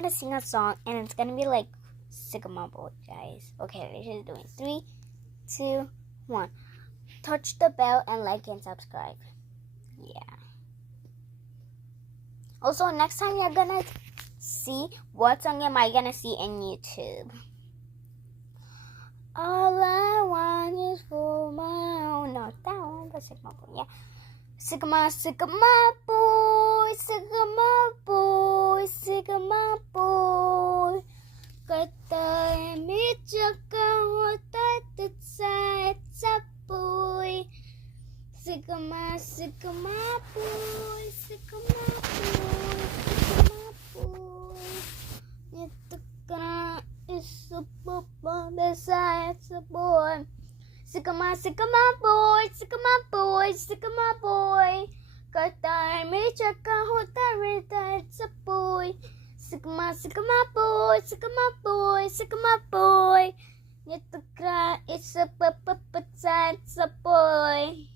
gonna sing a song, and it's gonna be like Sigma Boy, guys. Okay, let's just do it. 3, 2, 1. Touch the bell and like and subscribe. Yeah. Also, next time you're gonna see what song am I gonna see in YouTube. All I want is for my own. No, that one, the Sigma Boy. Yeah. Sigma, Sigma Boy, Sigma Boy, Sigma Boy. Kata mi chaka hota tsa boy. Sigma, Sigma Boy, Sigma Boy, Sigma Boy. Nitukana is a boy, besides a boy. Sigma, Sigma Boy, Sigma Boy, Sigma Boy. Kata mi chaka hota rita, it's a boy. Sigma, Sigma Boy, Sigma Boy, Sigma Boy. Nitukana is a boy.